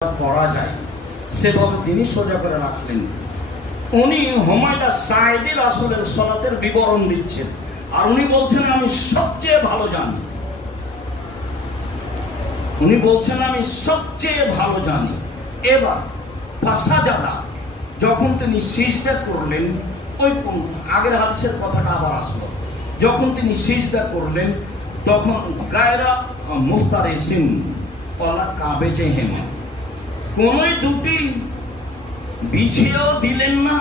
করা যায় সেভাবে তিনি সোজা করে রাখলেন। উনি হুমায়দা সাঈদী রাসূলের সালাতের বিবরণ দিচ্ছেন, আর উনি বলছেন আমি সবচেয়ে ভালো জানি। উনি বলছেন আমি সবচেয়ে ভালো জানি। এবার ফাসাজাদা, যখন তিনি সিজদা করলেন, ওই আগের হাদিসের কথাটা আবার আসলো, যখন তিনি সিজদা করলেন তখন গায়রা মুফতারিসিন ওয়ালা কাবেজেহিমা, কোনোই দুটি বিছিয়েও দিলেন না,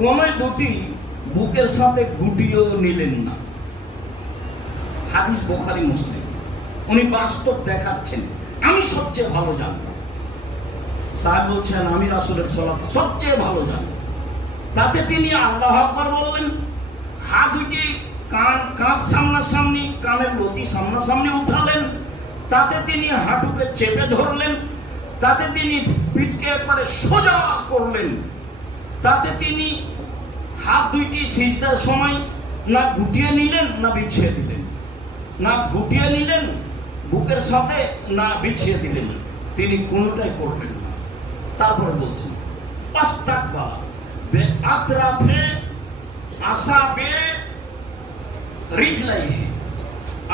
কোনোই দুটি বুকের সাথে গুটিয়েও নিলেন না। হাদিস বুখারী মুসলিম। উনি বাস্তব দেখাচ্ছেন আমি সবচেয়ে ভালো জানি। সাহেব বলছেন আমি রাসূলের সালাত সবচেয়ে ভালো জানি। তাতে তিনি আল্লাহু আকবার বললেন, হাত দুটি কাঁধ সামনাসামনি, কানের লতি সামনাসামনি উঠালেন, তাতে তিনি হাঁটুকে চেপে ধরলেন, তাতে তিনি পিঠকে একবারে সোজা করলেন, তাতে তিনি হাত দুইটি সিজদার সময় না গুটিয়ে নিলেন না বিছিয়ে দিলেন, না গুটিয়ে নিলেন বুকের সাথে না বিছিয়ে দিলেন, তিনি কোনোটাই করলেন না। তারপরে বলছেন পাস্তাকবাল বে আতরাফে আসাবে রিজলাইহি,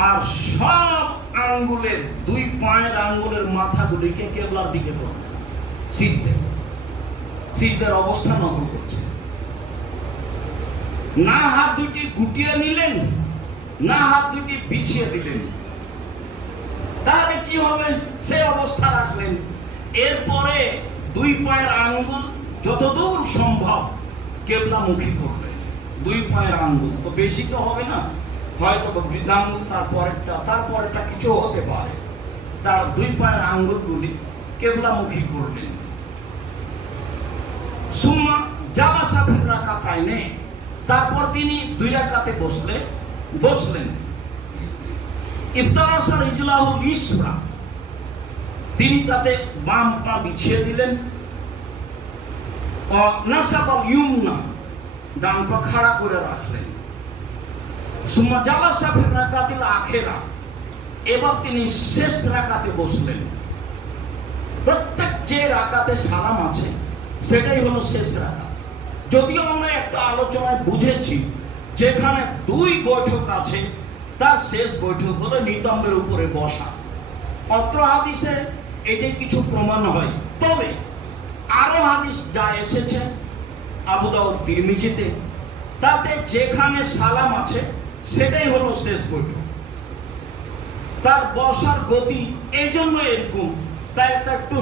আর সব আঙ্গুলের, দুই পায়ের আঙ্গুলের মাথাগুলিকে কেবলার দিকে করলেন। সিজদার অবস্থান নকল করছে। না হাত দুটি গুটিয়ে নিলেন না হাত দুটি বিছিয়ে দিলেন। তাহলে কি হবে? সে অবস্থা রাখলেন। এরপরে দুই পায়ের আঙ্গুল যতদূর সম্ভব কেবলামুখী করলেন। দুই পায়ের আঙ্গুল তো বেশি তো হবে না, হয়তো বৃদ্ধাঙ্গুল, তারপরেরটা কিছু হতে পারে। তার দুই পায়ের আঙ্গুলগুলি কেবলামুখী করলেন। সুম্মা জালাসা ফির রাকাতাইনে, তারপর তিনি দুই রাকাতে বসলেন। ইফতারাসা রিজলাহুল ইসরা, তিনি তাতে বাম পা বিছিয়ে দিলেন। নাসাবাল ইউমনা, ডান পা খাড়া করে রাখলেন। সুম্মা জালাসা ফির রাকাতিল আখিরা, এবার তিনি শেষ রাকাতে বসলেন। প্রত্যেক যে রাকাতে সালাম আছে সেটাই হলো শেষ রাকাত। যদিও আমরা একটা আলোচনায় বুঝেছি যেখানে দুই বৈঠক আছে, তার শেষ বৈঠক হলো নিতম্বের উপরে বসা। অত্র হাদিসে এটাই কিছু প্রমাণ হয়। তবে আরো হাদিস যা এসেছে আবু দাউদ তিরমিজিতে, তাতে যেখানে সালাম আছে সেটাই হলো শেষ বৈঠক। তার বসার গতি এই জন্য এরকম, তাই একটু